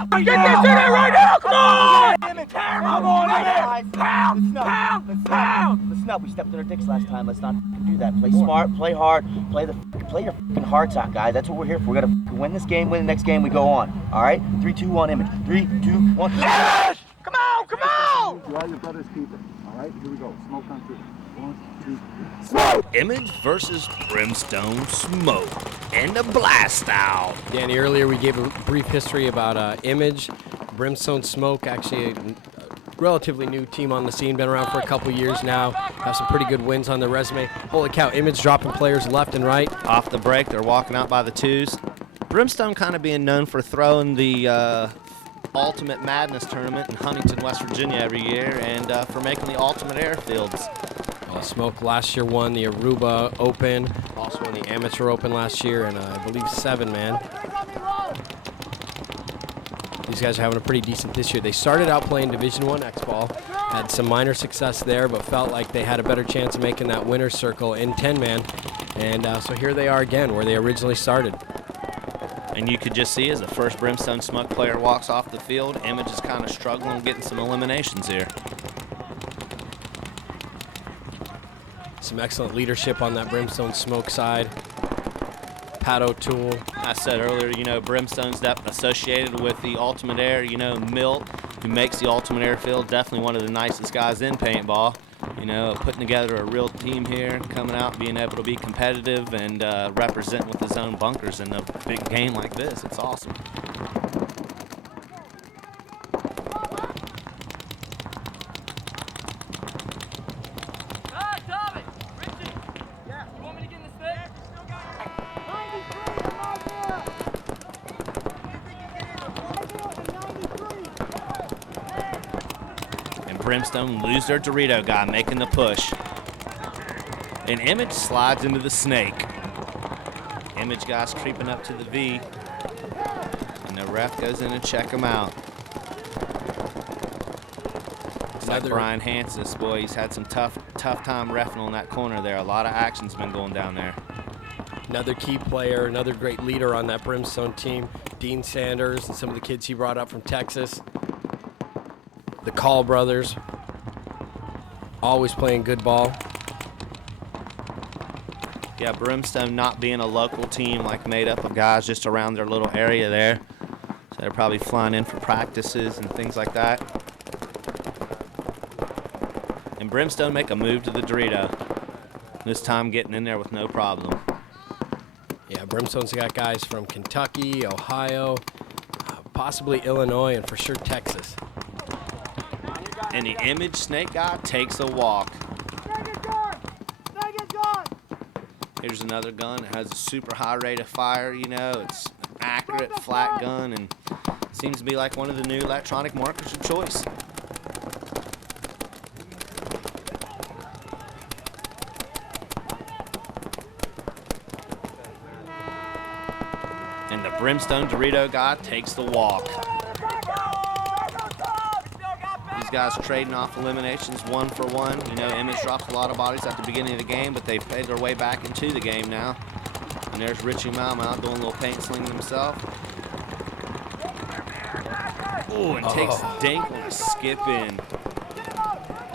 Get this in there right now! Come on! Come on, pound! Listen up. We stepped on our dicks last time. Let's not do that. Play smart, play hard, play your fucking hearts out, guys. That's what we're here for. We gotta win this game, win the next game, we go on. All right? 3, 2, 1, Image. 3, 2, 1. Yes! Come on, come on! You all your brothers keep it. All right, here we go. Smoke on 3. 1, 2, 3. Smoke! Image versus Brimstone Smoke and a blast out. Danny, earlier we gave a brief history about Image. Brimstone Smoke, actually a relatively new team on the scene, been around for a couple years now, have some pretty good wins on their resume. Holy cow, Image dropping players left and right. Off the break, they're walking out by the twos. Brimstone kind of being known for throwing the Ultimate Madness tournament in Huntington, West Virginia every year, and for making the Ultimate Airfields. Smoke last year won the Aruba Open, also won the Amateur Open last year, and I believe 7-man. These guys are having a pretty decent this year. They started out playing Division I X-Ball, had some minor success there, but felt like they had a better chance of making that winner's circle in 10-man. And so here they are again, where they originally started. And you could just see as the first Brimstone Smoke player walks off the field, Image is kind of struggling getting some eliminations here. Some excellent leadership on that Brimstone Smoke side. Pat O'Toole. I said earlier, you know, Brimstone's associated with the Ultimate Air, you know, Milt, who makes the Ultimate Airfield, definitely one of the nicest guys in paintball. You know, putting together a real team here, coming out, being able to be competitive and represent with his own bunkers in a big game like this. It's awesome. Brimstone lose their Dorito guy, making the push. And Image slides into the snake. Image guys creeping up to the V. And the ref goes in and check him out. It's like Brian Hansis, boy, he's had some tough time reffing on that corner there. A lot of action's been going down there. Another key player, another great leader on that Brimstone team. Dean Sanders and some of the kids he brought up from Texas. The Call brothers, always playing good ball. Yeah, Brimstone not being a local team, like made up of guys just around their little area there. So they're probably flying in for practices and things like that. And Brimstone make a move to the Dorito. This time getting in there with no problem. Yeah, Brimstone's got guys from Kentucky, Ohio, possibly Illinois, and for sure Texas. And the Image snake guy takes a walk. Here's another gun. It has a super high rate of fire, you know. It's an accurate, flat gun, and seems to be like one of the new electronic markers of choice. And the Brimstone Dorito guy takes the walk. Guys trading off eliminations 1 for 1. You know, Image drops a lot of bodies at the beginning of the game, but they've played their way back into the game now. And there's Richie Malmau doing a little paint slinging himself. Oh, and takes Dink on a skip in.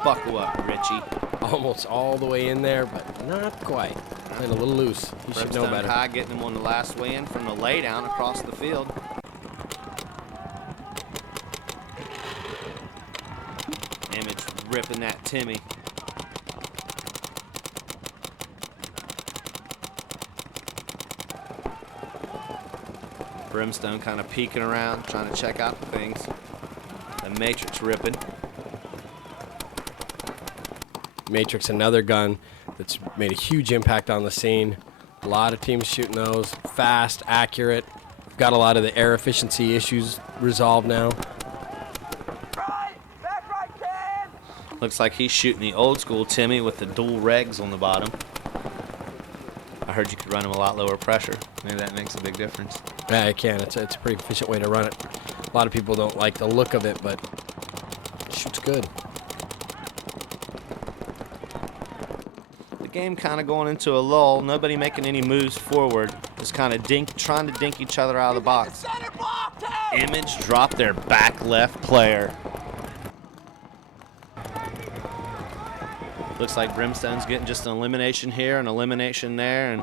Buckle up, Richie. Almost all the way in there, but not quite. Playing a little loose. He should know better. High getting him on the last way in from the laydown across the field. Image ripping that Timmy. Brimstone kind of peeking around, trying to check out the things. The Matrix ripping. Matrix, another gun that's made a huge impact on the scene. A lot of teams shooting those. Fast, accurate. Got a lot of the air efficiency issues resolved now. Looks like he's shooting the old school Timmy with the dual regs on the bottom. I heard you could run him a lot lower pressure. Maybe that makes a big difference. Yeah, it can. It's a pretty efficient way to run it. A lot of people don't like the look of it, but it shoots good. The game kind of going into a lull. Nobody making any moves forward. Just kind of trying to dink each other out of the box. Image dropped their back left player. Looks like Brimstone's getting just an elimination here, an elimination there,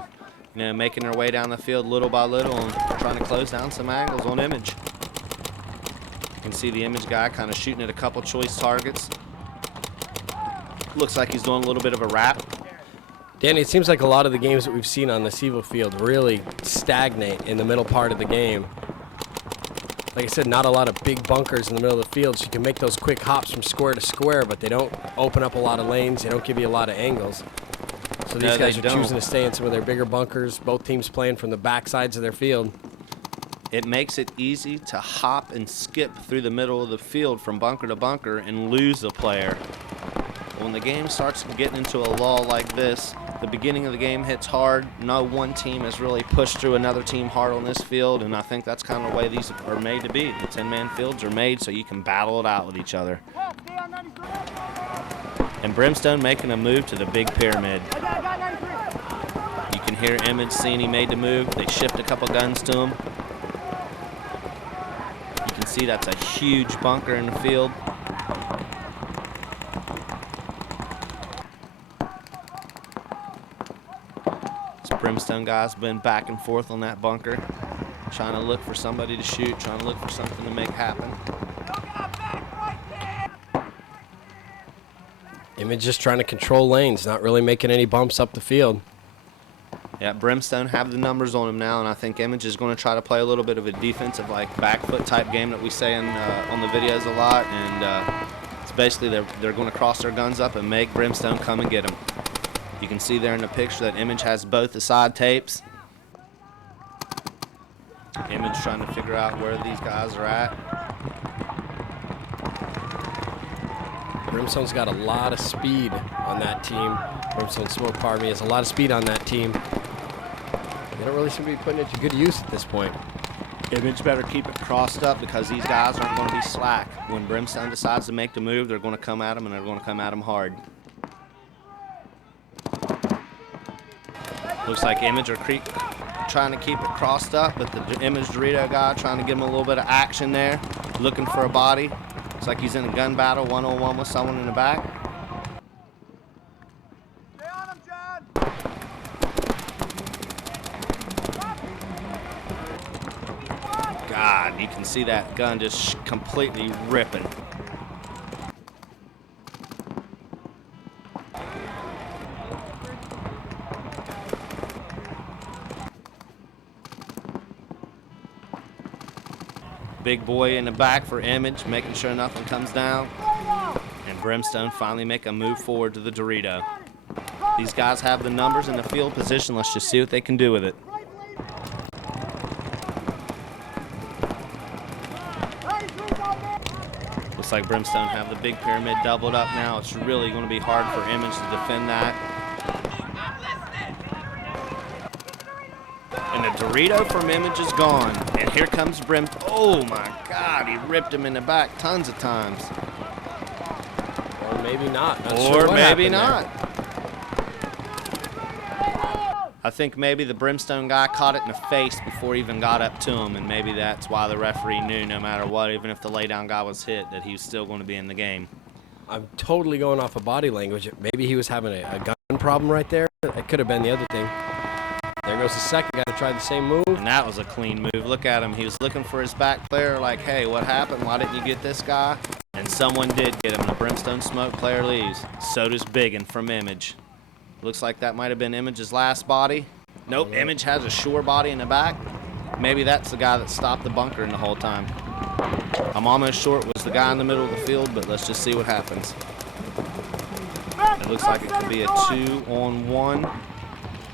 and making their way down the field little by little and trying to close down some angles on Image. You can see the Image guy kind of shooting at a couple choice targets. Looks like he's doing a little bit of a wrap. Danny, it seems like a lot of the games that we've seen on the SEVO field really stagnate in the middle part of the game. Like I said, not a lot of big bunkers in the middle of the field, so you can make those quick hops from square to square, but they don't open up a lot of lanes. They don't give you a lot of angles. So these guys are choosing to stay in some of their bigger bunkers, both teams playing from the back sides of their field. It makes it easy to hop and skip through the middle of the field from bunker to bunker and lose a player. When the game starts getting into a lull like this, the beginning of the game hits hard. No one team has really pushed through another team hard on this field, and I think that's kind of the way these are made to be. The 10-man fields are made so you can battle it out with each other. And Brimstone making a move to the big pyramid. You can hear Image seeing he made the move. They shift a couple guns to him. You can see that's a huge bunker in the field. Brimstone guys been back and forth on that bunker, trying to look for somebody to shoot, trying to look for something to make happen. Image just trying to control lanes, not really making any bumps up the field. Yeah, Brimstone have the numbers on him now, and I think Image is going to try to play a little bit of a defensive, like back foot type game that we say on the videos a lot, and it's basically they're going to cross their guns up and make Brimstone come and get them. You can see there in the picture that Image has both the side tapes. Image trying to figure out where these guys are at. Brimstone's got a lot of speed on that team. Brimstone Smoke, pardon me, has a lot of speed on that team. They don't really seem to be putting it to good use at this point. Image better keep it crossed up because these guys aren't going to be slack. When Brimstone decides to make the move, they're going to come at him, and they're going to come at him hard. Looks like Image are trying to keep it crossed up, but the Image Dorito guy trying to give him a little bit of action there, looking for a body. Looks like he's in a gun battle, one-on-one with someone in the back. Stay on him, John. God, you can see that gun just completely ripping. Big boy in the back for Image, making sure nothing comes down. And Brimstone finally make a move forward to the Dorito. These guys have the numbers in the field position. Let's just see what they can do with it. Looks like Brimstone have the big pyramid doubled up now. It's really going to be hard for Image to defend that. And the Dorito from Image is gone. And here comes Brim. Oh my God, he ripped him in the back tons of times. Or maybe not. Or maybe not. I think maybe the Brimstone guy caught it in the face before he even got up to him, and maybe that's why the referee knew no matter what, even if the laydown guy was hit, that he was still going to be in the game. I'm totally going off of body language. Maybe he was having a gun problem right there. It could have been the other thing. There goes the second guy to try the same move. And that was a clean move. Look at him. He was looking for his back player like, hey, what happened? Why didn't you get this guy? And someone did get him. The Brimstone Smoke player leaves. So does Biggin from Image. Looks like that might have been Image's last body. Nope, Yeah. Image has a sure body in the back. Maybe that's the guy that stopped the bunker in the whole time. I'm almost sure it was the guy in the middle of the field, but let's just see what happens. It looks like it could be a 2-on-1.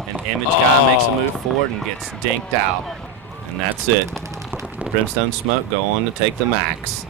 And Image guy makes a move forward and gets dinked out. And that's it. Brimstone Smoke go on to take the max.